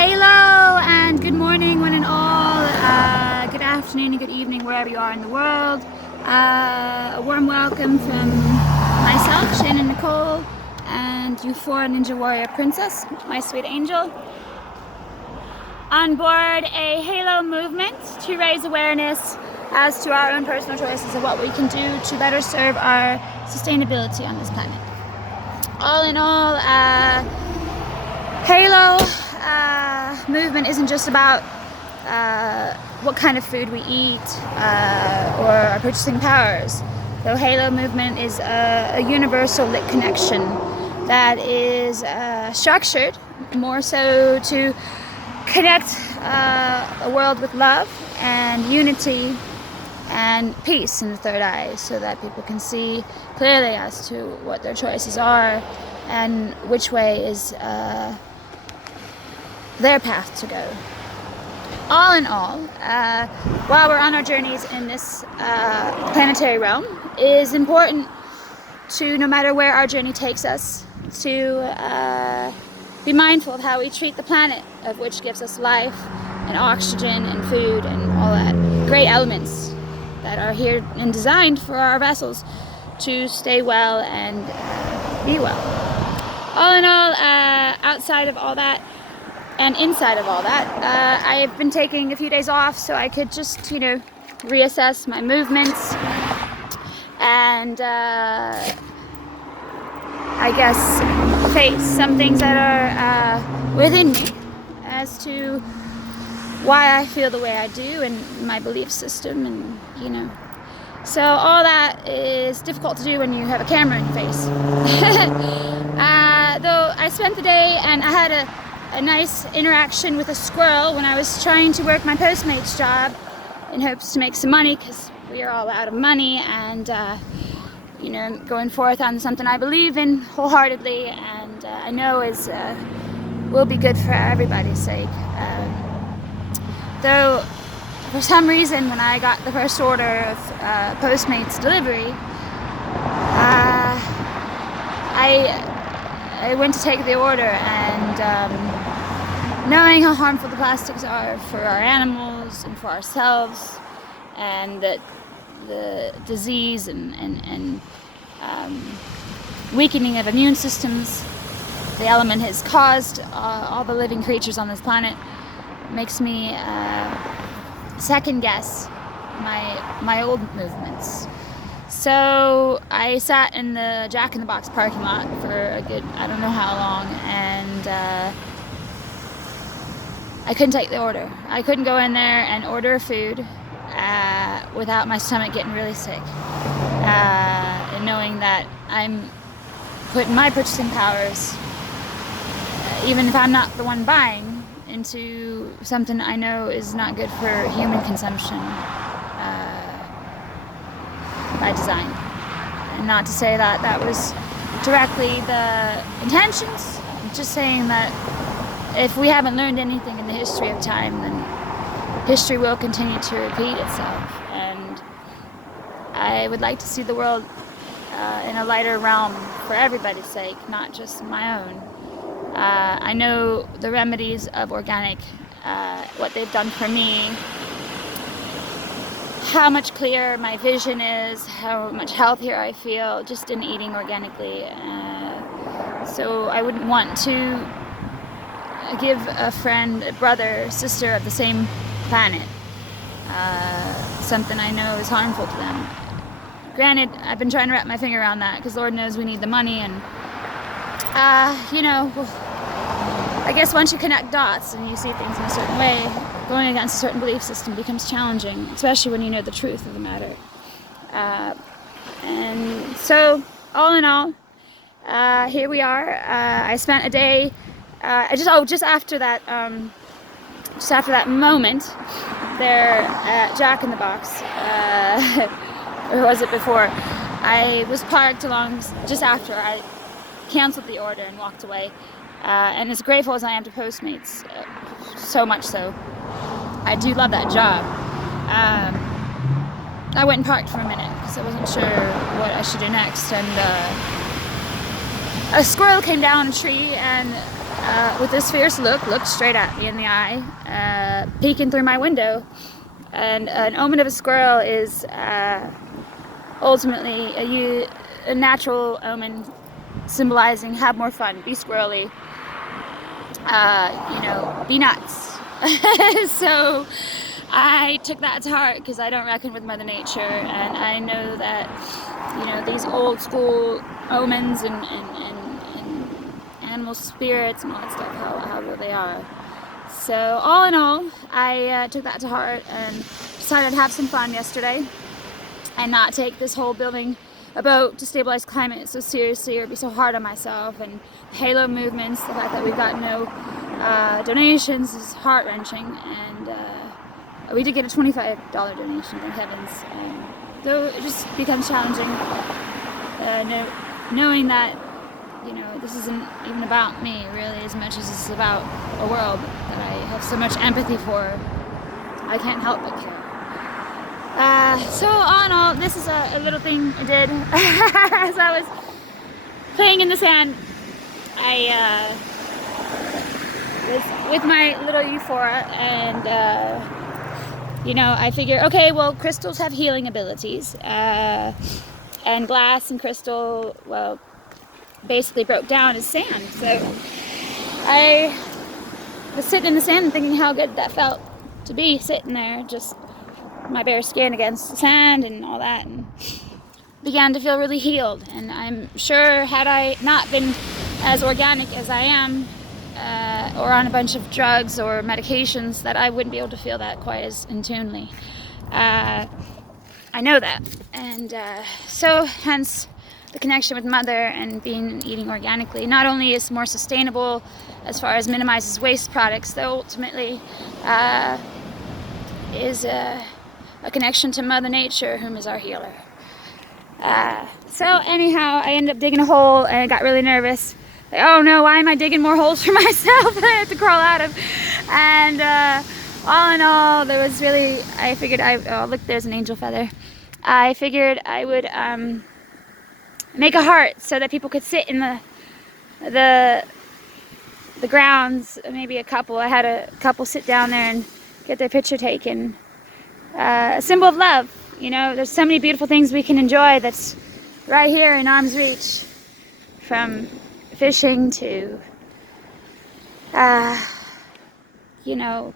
Hello and good morning one and all, good afternoon and good evening wherever you are in the world. A warm welcome from myself, Shane and Nicole, and you FOR Ninja Warrior Princess, my sweet angel, on board a Halo movement to raise awareness as to our own personal choices of what we can do to better serve our sustainability on this planet. All in all, Halo movement isn't just about what kind of food we eat or our purchasing powers. The Halo movement is a universal lit connection that is structured more so to connect a world with love and unity and peace in the third eye, so that people can see clearly as to what their choices are and which way is their path to go. All in all, while we're on our journeys in this planetary realm, it is important to, no matter where our journey takes us, to be mindful of how we treat the planet, of which gives us life and oxygen and food and all that great elements that are here and designed for our vessels to stay well and be well. All in all, outside of all that and inside of all that, I have been taking a few days off so I could just, reassess my movements and I guess face some things that are within me as to why I feel the way I do and my belief system, and so all that is difficult to do when you have a camera in your face. Though I spent the day and I had a nice interaction with a squirrel when I was trying to work my Postmates job in hopes to make some money, because we are all out of money, and going forth on something I believe in wholeheartedly and I know will be good for everybody's sake. Though for some reason when I got the first order of Postmates delivery, I went to take the order, and knowing how harmful the plastics are for our animals and for ourselves, and that the disease and weakening of immune systems the element has caused all the living creatures on this planet, makes me second guess my old movements. So I sat in the Jack in the Box parking lot for a good, I don't know how long, and I couldn't take the order. I couldn't go in there and order food without my stomach getting really sick, and knowing that I'm putting my purchasing powers, even if I'm not the one buying, into something I know is not good for human consumption by design. And not to say that that was directly the intentions, I'm just saying that if we haven't learned anything in the history of time, then history will continue to repeat itself. And I would like to see the world in a lighter realm for everybody's sake, not just my own. I know the remedies of organic, what they've done for me, how much clearer my vision is, how much healthier I feel just in eating organically. So I wouldn't want to give a friend, a brother, sister of the same planet something I know is harmful to them. Granted, I've been trying to wrap my finger around that, because Lord knows we need the money, and I guess once you connect dots and you see things in a certain way, going against a certain belief system becomes challenging, especially when you know the truth of the matter. And so, all in all, here we are. I spent a day, just after that moment there at Jack in the Box, or was it before? I was parked along just after I canceled the order and walked away. And as grateful as I am to Postmates, so much so, I do love that job. I went and parked for a minute because I wasn't sure what I should do next, and a squirrel came down a tree and with this fierce look, looked straight at me in the eye, peeking through my window. And an omen of a squirrel is ultimately a natural omen symbolizing have more fun, be squirrely, you know, be nuts. So I took that to heart because I don't reckon with Mother Nature, and I know that, you know, these old school omens and animal spirits and all that stuff, how real they are. So all in all, I took that to heart and decided to have some fun yesterday and not take this whole building a boat to stabilize climate so seriously or be so hard on myself. And halo movements, the fact that we've got no donations is heart-wrenching, and we did get a $25 donation, thank heavens. Though it just becomes challenging knowing that, you know, this isn't even about me really as much as it's about a world that I have so much empathy for. I can't help but care. So all in all, this is a little thing I did as I was playing in the sand. I was with my little euphora, and you know, I figure, okay, well, crystals have healing abilities, and glass and crystal, well, basically broke down as sand. So I was sitting in the sand and thinking how good that felt to be sitting there, just my bare skin against the sand and all that, and began to feel really healed. And I'm sure had I not been as organic as I am, or on a bunch of drugs or medications, that I wouldn't be able to feel that quite as intunely. I know that, and so hence the connection with Mother and eating organically not only is more sustainable as far as minimizes waste products, though ultimately is a connection to Mother Nature, whom is our healer. So anyhow, I ended up digging a hole and I got really nervous. Like, oh no, why am I digging more holes for myself that I have to crawl out of? And all in all, there was really, I figured oh look, there's an angel feather. I figured I would make a heart so that people could sit in the grounds, maybe a couple. I had a couple sit down there and get their picture taken. A symbol of love. You know, there's so many beautiful things we can enjoy that's right here in arm's reach, from fishing to, you know,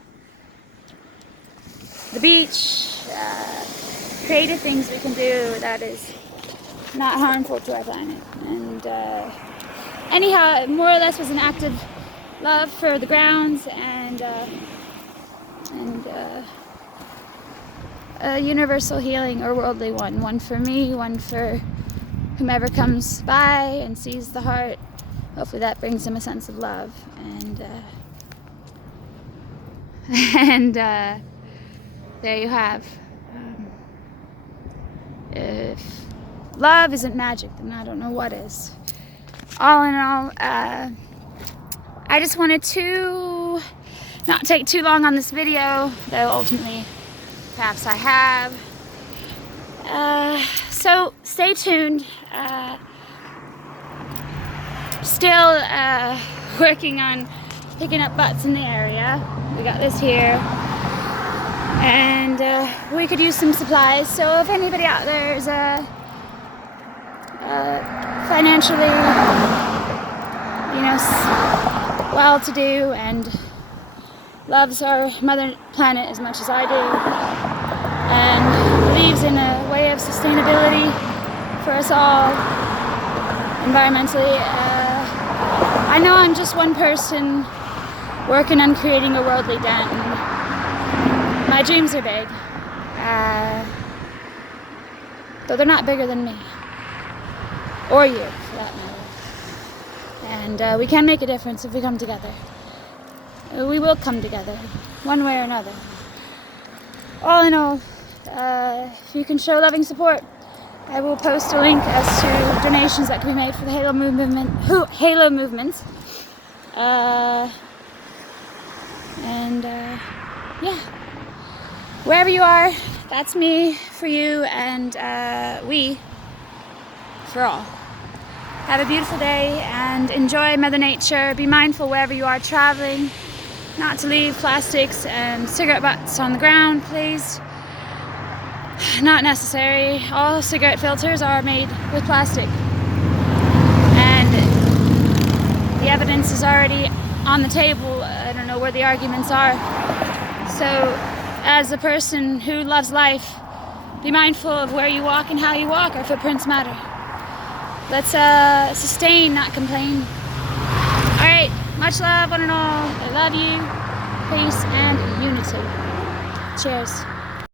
the beach, creative things we can do that is not harmful to our planet. And anyhow, more or less was an act of love for the grounds and a universal healing, or worldly one for me, one for whomever comes by and sees the heart. Hopefully that brings them a sense of love, and there you have. If love isn't magic, then I don't know what is. All in all, I just wanted to not take too long on this video, though ultimately perhaps I have. So stay tuned. Still working on picking up butts in the area. We got this here, and we could use some supplies. So if anybody out there is financially, you know, well-to-do and loves our mother planet as much as I do, and believes in a way of sustainability for us all environmentally. I know I'm just one person working on creating a worldly dent. My dreams are big, though they're not bigger than me, or you for that matter. And we can make a difference if we come together. We will come together, one way or another. All in all, if you can show loving support, I will post a link as to donations that can be made for the Halo movement. Halo movements. Yeah, wherever you are, that's me for you, and we for all. Have a beautiful day and enjoy Mother Nature. Be mindful wherever you are traveling not to leave plastics and cigarette butts on the ground, please. Not necessary. All cigarette filters are made with plastic. And the evidence is already on the table. I don't know where the arguments are. So, as a person who loves life, be mindful of where you walk and how you walk. Our footprints matter. Let's sustain, not complain. Alright, much love, one and all. I love you. Peace and unity. Cheers.